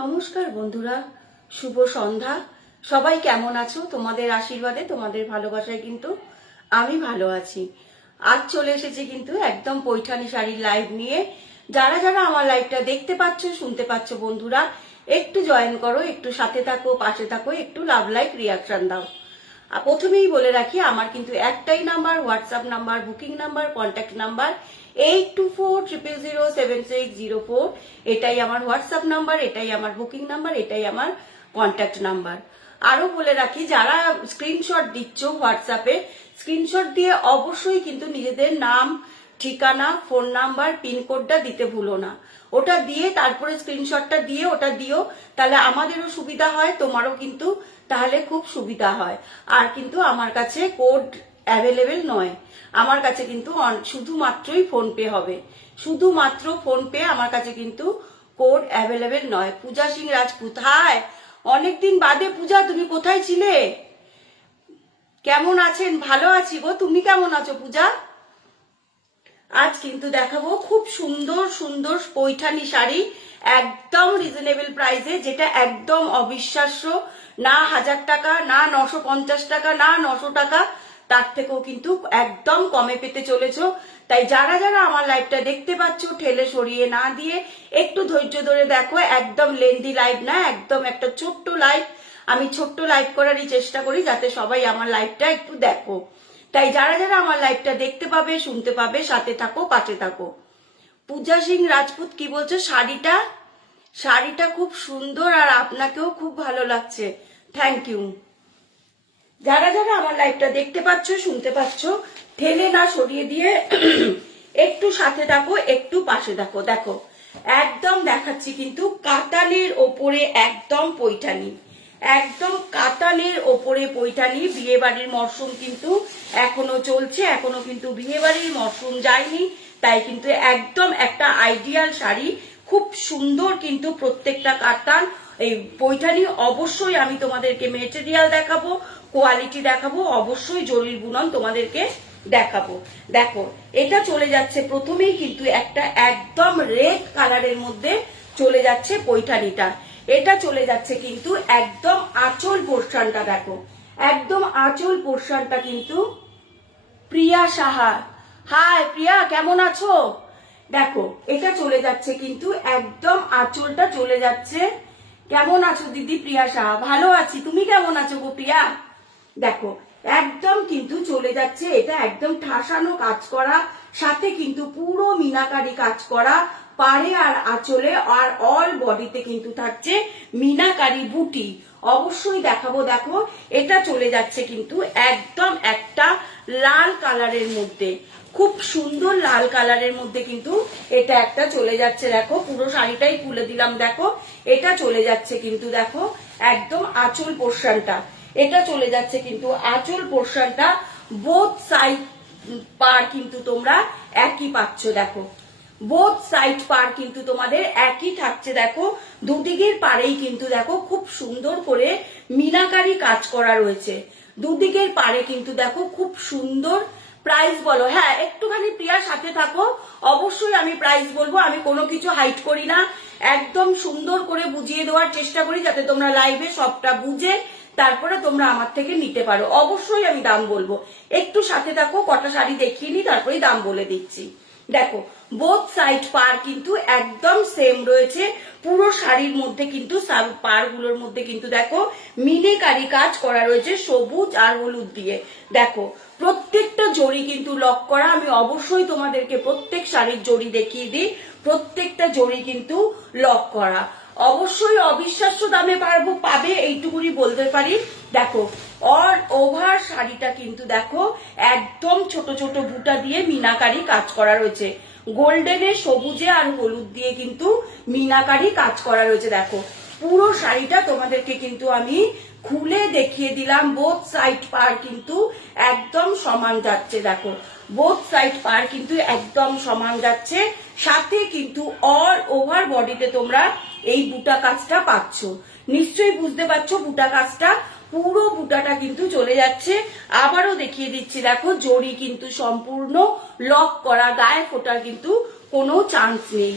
নমস্কার বন্ধুরা, শুভ সন্ধ্যা। সবাই কেমন আছো? তোমাদের আশীর্বাদে, তোমাদের ভালোবাসায় কিন্তু আমি ভালো আছি। আজ চলে এসেছি কিন্তু একদম পৈঠানি শাড়ির লাইভ নিয়ে। যারা যারা আমার লাইভটা দেখতে পাচ্ছ, শুনতে পাচ্ছ বন্ধুরা, একটু জয়েন করো, একটু সাথে থাকো, পাশে থাকো, একটু লাভ লাইক রিয়াকশন দাও। আর প্রথমেই বলে রাখি, আমার কিন্তু একটাই number, WhatsApp number, booking number, contact number 8240007604। এটাই আমার হোয়াটসঅ্যাপ নাম্বার, এটাই আমার বুকিং নাম্বার, এটাই আমার কন্ট্যাক্ট নাম্বার। আরো বলে রাখি, যারা স্ক্রিনশট দিচ্ছ হোয়াটসঅ্যাপে, স্ক্রিনশট দিয়ে অবশ্যই কিন্তু নিজেদের নাম, ঠিকানা, ফোন নাম্বার, পিনকোডটা দিতে ভুলো না। ওটা দিয়ে তারপরে স্ক্রিনশটটা দিয়ে ওটা দিও, তাহলে আমাদেরও সুবিধা হয়, তোমারও কিন্তু তাহলে খুব সুবিধা হয়। আর কিন্তু আমার কাছে কোড অ্যাভেলেবেল নয়, আমার কাছে কিন্তু শুধুমাত্রই ফোনপে হবে, শুধুমাত্র ফোনপে। আমার কাছে কিন্তু কোড অ্যাভেলেবেল নয়। পূজা সিং রাজপুত, হাই, অনেকদিন বাদে পূজা, তুমি কোথায় ছিলে? কেমন আছেন? ভালো আছি গো, তুমি কেমন আছো পূজা? আজ কিন্তু দেখাবো খুব সুন্দর সুন্দর পৈঠানি শাড়ি, একদম রিজনেবল প্রাইসে, যেটা একদম অবিশ্বাস্য। না 1000 টাকা, না 950 টাকা, না 900 টাকা, তার থেকেও কিন্তু একদম কমে পেতে চলেছো। তাই যারা যারা আমার লাইভটা দেখতে পাচ্ছ, ঠেলে সরিয়ে না দিয়ে একটু ধৈর্য ধরে দেখো। একদম লেন্দি লাইভ না, একদম একটা ছোট্ট লাইভ। আমি ছোট্ট লাইভ করারই চেষ্টা করি যাতে সবাই আমার লাইভটা একটু দেখো। তাই যারা যারা আমার লাইভটা দেখতে পাবে, শুনতে পাবে, সাথে থাকো, পাশে থাকো। পূজা সিং রাজপুত কি বলছো? শাড়িটা খুব সুন্দর আর আপনাকেও খুব ভালো লাগছে, থ্যাংক ইউ। যারা যারা আমার লাইভটা দেখতে পাচ্ছ, শুনতে পাচ্ছ, ঠেলে না সরিয়ে দিয়ে একটু সাথে থাকো, একটু পাশে থাকো। দেখো, একদম দেখাচ্ছি কিন্তু কাতানের ওপরে একদম পৈঠানি, একদম কাতানের ওপরে পৈঠানি। বিয়ে বাড়ির মরশুম কিন্তু এখনো চলছে, এখনো কিন্তু বিয়ে বাড়ির মরশুম যায়নি। তাই কিন্তু একদম একটা আইডিয়াল শাড়ি, খুব সুন্দর কিন্তু প্রত্যেকটা কাতান। এই পৈঠানি অবশ্যই আমি তোমাদেরকে মেটেরিয়াল দেখাবো, কোয়ালিটি দেখাবো, অবশ্যই জরির বুনন তোমাদেরকে দেখাবো। দেখো, এটা চলে যাচ্ছে প্রথমেই কিন্তু একটা একদম রেড কালারের মধ্যে চলে যাচ্ছে পৈঠানিটা। এটা চলে যাচ্ছে কিন্তু একদম আঁচল পোর্শনটা, দেখো একদম আঁচল পোর্শনটা কিন্তু প্রিয়া সাহা, হাই প্রিয়া, কেমন আছো? দেখো, এটা চলে যাচ্ছে কিন্তু একদম আঁচলটা চলে যাচ্ছে। কেমন আছো দিদি? প্রিয়া সাহা, ভালো আছি, তুমি কেমন আছো গো প্রিয়া? দেখো, একদম কিন্তু চলে যাচ্ছে, এটা একদম ঠাসানো কাজ করা, সাথে কিন্তু পুরো মিনাকারি কাজ করা, পাড়ে আর আঁচলে আর অল বডিতে কিন্তু থাকছে মিনাকারি বুটি। অবশ্যই দেখাবো। দেখো, এটা চলে যাচ্ছে কিন্তু একদম একটা লাল কালারের মধ্যে, খুব সুন্দর লাল কালারের মধ্যে কিন্তু এটা একটা চলে যাচ্ছে। দেখো, পুরো শাড়িটাই খুলে দিলাম। দেখো, এটা চলে যাচ্ছে কিন্তু, দেখো একদম আঁচল পোর্শনটা, এটা চলে যাচ্ছে কিন্তু আঁচল পোর্শনটা। বোথ সাইড পার কিন্তু তোমরা একই পাচ্ছ। দেখো, বোথ সাইড পার কিন্তু তোমাদের একই থাকছে। দেখো, দুদিকের পারেই কিন্তু দেখো খুব সুন্দর করে মিনাকারি কাজ করা রয়েছে, দুদিকের পারে কিন্তু দেখো খুব সুন্দর। প্রাইস বলো? হ্যাঁ, একটুখানি প্রিয়ার সাথে থাকো, অবশ্যই আমি প্রাইস বলবো। আমি কোনো কিছু হাইড করি না, একদম সুন্দর করে বুঝিয়ে দেওয়ার চেষ্টা করি যাতে তোমরা লাইভে সবটা বুঝে তারপরে তোমরা আমার থেকে নিতে পারো। অবশ্যই আমি দাম বলবো, একটু সাথে থাকো, কটা শাড়ি দেখিয়ে নি, তারপরেই দাম বলে দিচ্ছি। দেখো, বোথ সাইড পার কিন্তু একদম সেম রয়েছে, পুরো শাড়ির মধ্যে কিন্তু পার গুলোর মধ্যে কিন্তু দেখো মিনাকারি কাজ করা রয়েছে সবুজ আর হলুদ দিয়ে। দেখো, প্রত্যেকটা জড়ি কিন্তু লক করা। আমি অবশ্যই তোমাদেরকে প্রত্যেক শাড়ির জড়ি দেখিয়ে দিই, প্রত্যেকটা জড়ি কিন্তু লক করা। অবশ্যই অবিশ্বাস্য দামে পাবে, এইটুকুনি বলতে পারি। দেখো, অল ওভার শাড়িটা কিন্তু দেখো একদম ছোট ছোট বুটা দিয়ে মিনাকারি কাজ করা রয়েছে, গোল্ডেনে, সবুজে আর হলুদ দিয়ে কিন্তু মিনাকারি কাজ করা রয়েছে। দেখো, পুরো শাড়িটা তোমাদেরকে কিন্তু আমি খুলে দেখিয়ে দিলাম। বোথ সাইড পার কিন্তু একদম সমান যাচ্ছে। দেখো, বোথ সাইড পার কিন্তু একদম সমান যাচ্ছে, সাথে কিন্তু অল ওভার বডিতে তোমরা এই বুটা কাজটা পাচ্ছ। নিশ্চয়ই বুঝতে পারছো বুটা কাজটা, পুরো বুটাটা কিন্তু চলে যাচ্ছে। আবারও দেখিয়ে দিচ্ছি, দেখো জড়ি কিন্তু সম্পূর্ণ লক করা, গায়ে ফোটার কিন্তু কোনো চান্স নেই,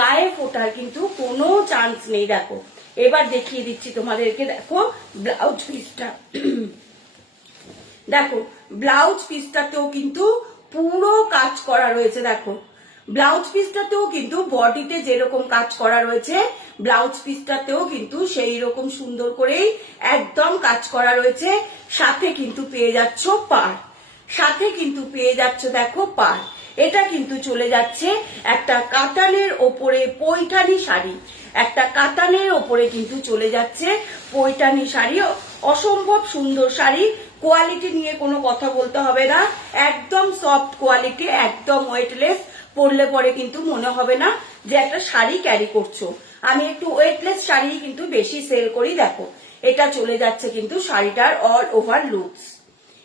গায়ে ফোটার কিন্তু কোনো চান্স নেই। দেখো, এবার দেখিয়ে দিচ্ছি তোমাদেরকে, দেখো ব্লাউজ পিসটা। দেখো ব্লাউজ পিসটাতেও কিন্তু পুরো কাজ করা রয়েছে। দেখো ব্লাউজ পিসটাতেও কিন্তু বডিতে যেরকম কাজ করা রয়েছে, ব্লাউজ পিসটাতেও কিন্তু সেই রকম সুন্দর করেই একদম কাজ করা রয়েছে। সাথে কিন্তু পেয়ে যাচ্ছ পাড়, সাথে কিন্তু পেয়ে যাচ্ছ দেখো পাড়। এটা কিন্তু চলে যাচ্ছে একটা কাতানের ওপরে পৈঠানি শাড়ি, একটা কাতানের ওপরে কিন্তু চলে যাচ্ছে পৈঠানি শাড়ি। অসম্ভব সুন্দর শাড়ি, কোয়ালিটি নিয়ে কোনো কথা বলতে হবে না, একদম সফট কোয়ালিটি, একদম ওয়েটলেস। পরলে পরে কিন্তু মনে হবে না যে একটা শাড়ি ক্যারি করছো। আমি একটু ওয়েটলেস শাড়ি কিন্তু বেশি সেল করি। দেখো এটা চলে যাচ্ছে কিন্তু শাড়িটার অল ওভার লুকস,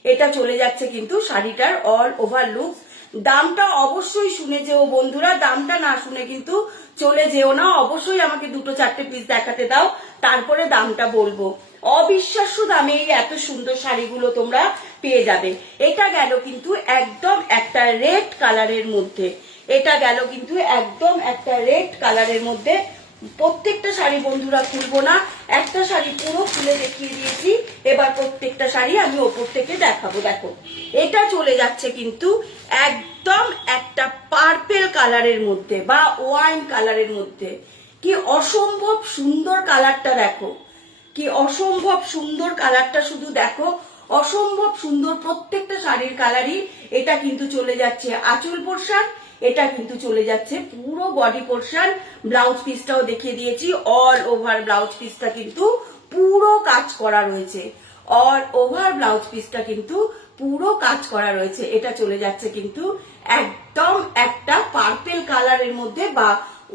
এটা চলে যাচ্ছে কিন্তু শাড়িটার অল ওভার লুকস। দামটা অবশ্যই শুনে যেও বন্ধুরা, দামটা না শুনে কিন্তু চলে যেও না। অবশ্যই আমাকে 2-4টে পিস দেখাতে দাও, তারপরে দামটা বলবো। অবিশ্বাস্য দামে এই এত সুন্দর শাড়িগুলো তোমরা পেয়ে যাবে। এটা গেল কিন্তু একদম একটা রেড কালারের মধ্যে, এটা গেল কিন্তু একদম একটা রেড কালারের মধ্যে। প্রত্যেকটা শাড়ি বন্ধুরা খুলবো না, একটা শাড়ি পুরো খুলে দেখিয়ে দিয়েছি, এবার প্রত্যেকটা শাড়ি আমি ওপর থেকে দেখাবো। দেখো এটা চলে যাচ্ছে কিন্তু একদম একটা পার্পেল কালারের মধ্যে বা ওয়াইন কালারের মধ্যে। কি অসম্ভব সুন্দর কালারটা, দেখো কি অসম্ভব সুন্দর কালারটা, শুধু দেখো অসম্ভব সুন্দর প্রত্যেকটা শাড়ির কালারই। এটা কিন্তু চলে যাচ্ছে আঁচল পোরশন, এটা কিন্তু চলে যাচ্ছে পুরো বডি পোরশন। ব্লাউজ পিসটাও দেখিয়ে দিয়েছি, অল ওভার ব্লাউজ পিসটা কিন্তু পুরো কাজ করা রয়েছে, অল ওভার ব্লাউজ পিসটা কিন্তু পুরো কাজ করা রয়েছে। এটা চলে যাচ্ছে কিন্তু একদম একটা পার্পেল কালারের মধ্যে বা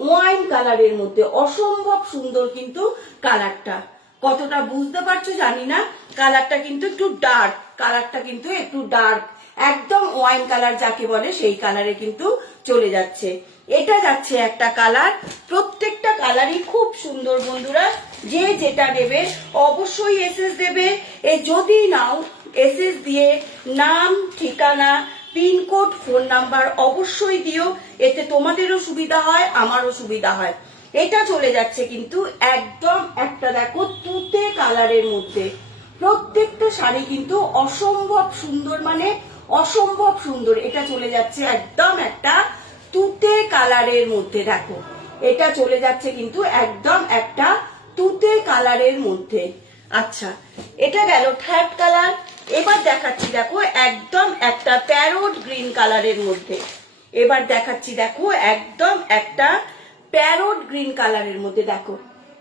ওয়াইন কালারের মধ্যে। অসম্ভব সুন্দর কিন্তু কালারটা, কতটা বুঝতে পারছো জানি না। কালারটা কিন্তু একটু ডার্ক, কালারটা কিন্তু একটু ডার্ক, একদম ওয়াইন কালার যাকে বলে সেই কালারে কিন্তু চলে যাচ্ছে। এটা যাচ্ছে একটা কালার, প্রত্যেকটা কালারই খুব সুন্দর বন্ধুরা। যে যেটা নেবে অবশ্যই এসএস দেবে। যদি নাও এসএস দিয়ে নাম, ঠিকানা, পিনকোড, ফোন নাম্বার অবশ্যই দিও, এতে তোমাদেরও সুবিধা হয়, আমারও সুবিধা হয়। এটা চলে যাচ্ছে কিন্তু একদম একটা দেখো তুতে কালারের মধ্যে। প্রত্যেকটা শাড়ি কিন্তু অসম্ভব সুন্দর, মানে অসম্ভব সুন্দর। এটা চলে যাচ্ছে একদম একটা তুতে কালারের মধ্যে। দেখো এটা চলে যাচ্ছে কিন্তু একদম একটা তুতে কালারের মধ্যে। আচ্ছা এটা গেল থার্ড কালার। এবার দেখাচ্ছি দেখো একদম একটা প্যারোট গ্রিন কালারের মধ্যে। এবার দেখাচ্ছি দেখো একদম একটা প্যারোট গ্রিন কালারের মধ্যে। দেখো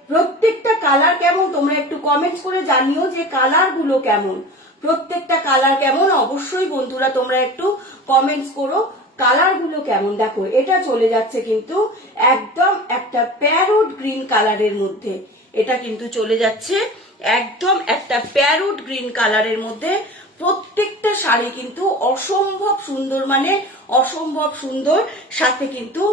প্রত্যেকটা কালার কেমন তোমরা একটু কমেন্টস করে জানিও যে কালার গুলো কেমন, প্রত্যেকটা কালার কেমন অবশ্যই বন্ধুরা তোমরা একটু কমেন্টস করো কালার গুলো কেমন। দেখো এটা চলে যাচ্ছে কিন্তু একদম একটা প্যারোট গ্রিন কালারের মধ্যে, এটা কিন্তু চলে যাচ্ছে একদম একটা প্যারোট গ্রিন কালারের মধ্যে। প্রত্যেকটা শাড়ি কিন্তু অসম্ভব সুন্দর, মানে অসম্ভব সুন্দর। সাথে কিন্তু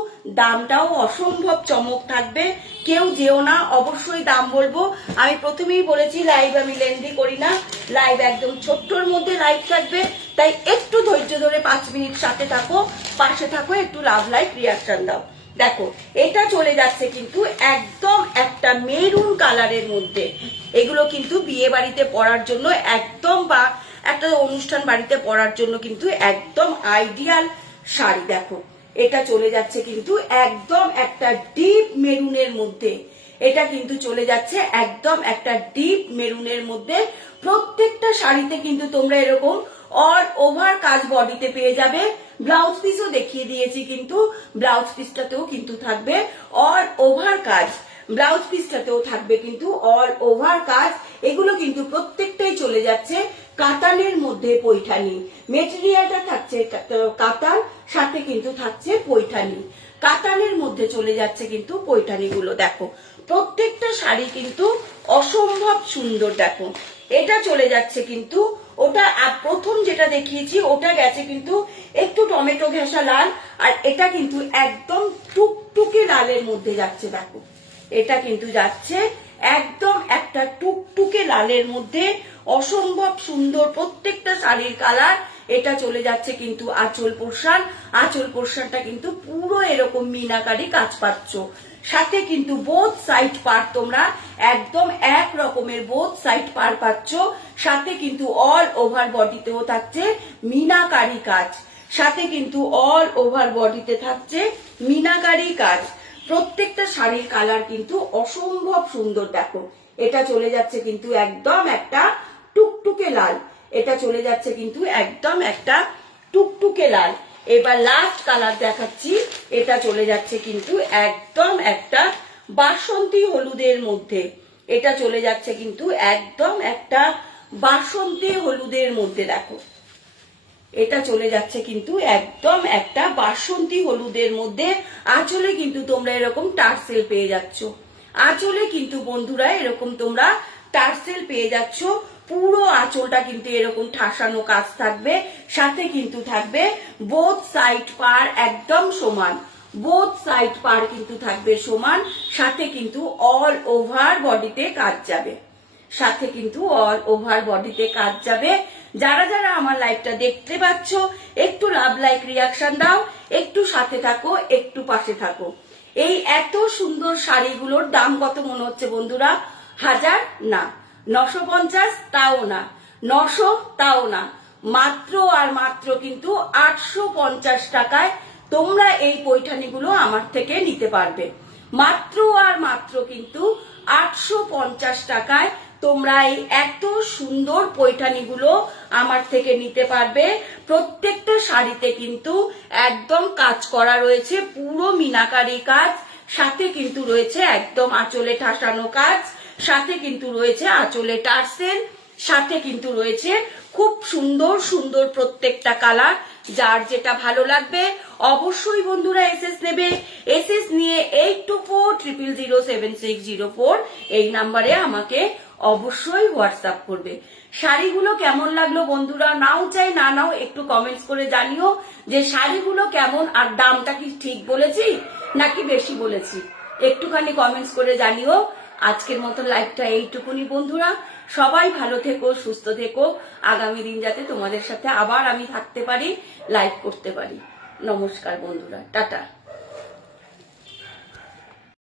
দামটাও অসম্ভব চমক থাকবে। কেউ যেও না, অবশ্যই দাম বলবো। আমি প্রথমেই বলেছি লাইভ আমি লেন্দি করি না, লাইভ একদম ছোট্টর মধ্যে লাইভ থাকবে, তাই একটু ধৈর্য ধরে 5 মিনিট সাথে থাকো, পাশে থাকো, একটু লাভ লাইভ রিয়াকশন দাও। দেখো এটা চলে যাচ্ছে কিন্তু একদম একটা মেরুন কালারের মধ্যে। এগুলো কিন্তু বিয়ে বাড়িতে পরার জন্য একদম, বা একটা অনুষ্ঠান বাড়িতে পরার জন্য কিন্তু একদম আইডিয়াল শাড়ি। দেখো এটা চলে যাচ্ছে কিন্তু একদম একটা ডিপ মেরুনের মধ্যে, এটা কিন্তু চলে যাচ্ছে একদম একটা ডিপ মেরুনের মধ্যে। প্রত্যেকটা শাড়িতে কিন্তু তোমরা এরকম অল ওভার কাজ বডিতে পেয়ে যাবে। ব্লাউজ পিসও দেখিয়ে দিয়েছি, কিন্তু ব্লাউজ পিসটাতেও কিন্তু থাকবে অল ওভার কাজ, ব্লাউজ পিসটাতেও থাকবে কিন্তু অল ওভার কাজ। এগুলো কিন্তু প্রত্যেকটাই চলে যাচ্ছে কাতানের মধ্যে পৈঠানি। মেটেরিয়ালটা থাকছে কাতান, সাথে কিন্তু থাকছে পৈঠানি। কাতানের মধ্যে চলে যাচ্ছে কিন্তু পৈঠানি গুলো। দেখো প্রত্যেকটা শাড়ি কিন্তু অসম্ভব সুন্দর। দেখো এটা চলে যাচ্ছে কিন্তু, ওটা প্রথম যেটা দেখিয়েছি ওটা গেছে কিন্তু একটু টমেটো ঘেঁষা লাল, আর এটা কিন্তু একদম টুকটুকে লালের মধ্যে যাচ্ছে। দেখো এটা কিন্তু যাচ্ছে একদম একটা টুকটুকে লালের মধ্যে। অসম্ভব সুন্দর প্রত্যেকটা শাড়ির কালার। এটা চলে যাচ্ছে কিন্তু আঁচল পোরশন, আঁচল পোরশনটা কিন্তু পুরো এরকম মিনাকারি কাজ পাচ্ছ। সাথে কিন্তু বোথ সাইড পার তোমরা একদম এক রকমের বোথ সাইড পার পাচ্ছ। সাথে কিন্তু অল ওভার বডিতেও থাকছে মিনাকারি কাজ, সাথে কিন্তু অল ওভার বডিতে থাকছে মিনাকারি কাজ। প্রত্যেকটা শাড়ির কালার কিন্তু অসম্ভব সুন্দর। দেখো এটা চলে যাচ্ছে কিন্তু একদম একটা টুকটুকে লাল, এটা চলে যাচ্ছে কিন্তু একদম একটা টুকটুকে লাল। এবার লাস্ট কালার দেখাচ্ছি, এটা চলে যাচ্ছে কিন্তু একদম একটা বাসন্তী হলুদের মধ্যে, এটা চলে যাচ্ছে কিন্তু একদম একটা বাসন্তী হলুদের মধ্যে। দেখো এটা চলে যাচ্ছে কিন্তু একদম একটা বাসন্তী হলুদের মধ্যে। আঁচলে কিন্তু তোমরা এরকম টার্সেল পেয়ে যাচ্ছ, আঁচলে কিন্তু বন্ধুরা এরকম তোমরা টার্সেল পেয়ে যাচ্ছ। পুরো আঁচলটা কিন্তু এরকম ঠাসানো কাজ থাকবে, সাথে কিন্তু থাকবে বোথ সাইড পার একদম সমান, বোথ সাইড পার কিন্তু থাকবে সমান। সাথে কিন্তু অল ওভার বডিতে কাজ যাবে, সাথে কিন্তু অল ওভার বডিতে কাজ যাবে। যারা যারা আমার লাইভটা দেখতে পাচ্ছ একটু লাভ লাইক রিয়াকশন দাও, একটু সাথে থাকো, একটু পাশে থাকো। এই এত সুন্দর শাড়িগুলোর দাম কত মনে হচ্ছে বন্ধুরা? 1000 না, 950 তাও না, 900 তাও না, মাত্র আর মাত্র কিন্তু 850 টাকায় তোমরা এই পৈঠানিগুলো আমার থেকে নিতে পারবে। মাত্র আর মাত্র কিন্তু 850 টাকায় তোমরা এই এত সুন্দর পৈঠানিগুলো আমার থেকে নিতে পারবে। প্রত্যেকটা শাড়িতে কিন্তু একদম কাজ করা রয়েছে, পুরো মিনাকারি কাজ, সাথে কিন্তু রয়েছে একদম আঁচলে ঠাসানো কাজ, সাথে কিন্তু রয়েছে আঁচলে টার্সেল, সাথে কিন্তু রয়েছে খুব সুন্দর সুন্দর প্রত্যেকটা কালার। যার যেটা ভালো লাগবে অবশ্যই বন্ধুরা এসএস নেবে। এসএস নিয়ে 8240007604 এই নাম্বারে আমাকে অবশ্যই হোয়াটসঅ্যাপ করবে। শাড়িগুলো কেমন লাগলো বন্ধুরা, নাও চাই না নাও একটু কমেন্টস করে জানিও যে শাড়িগুলো কেমন, আর দামটা কি ঠিক বলেছি নাকি বেশি বলেছি, একটুখানি কমেন্টস করে জানিও। আজকের মতো লাইভটা এইটুকুনি বন্ধুরা, সবাই ভালো থেকো, সুস্থ থেকো। আগামী দিন যাতে তোমাদের সাথে আবার আমি থাকতে পারি, লাইভ করতে পারি। নমস্কার বন্ধুরা, টাটা।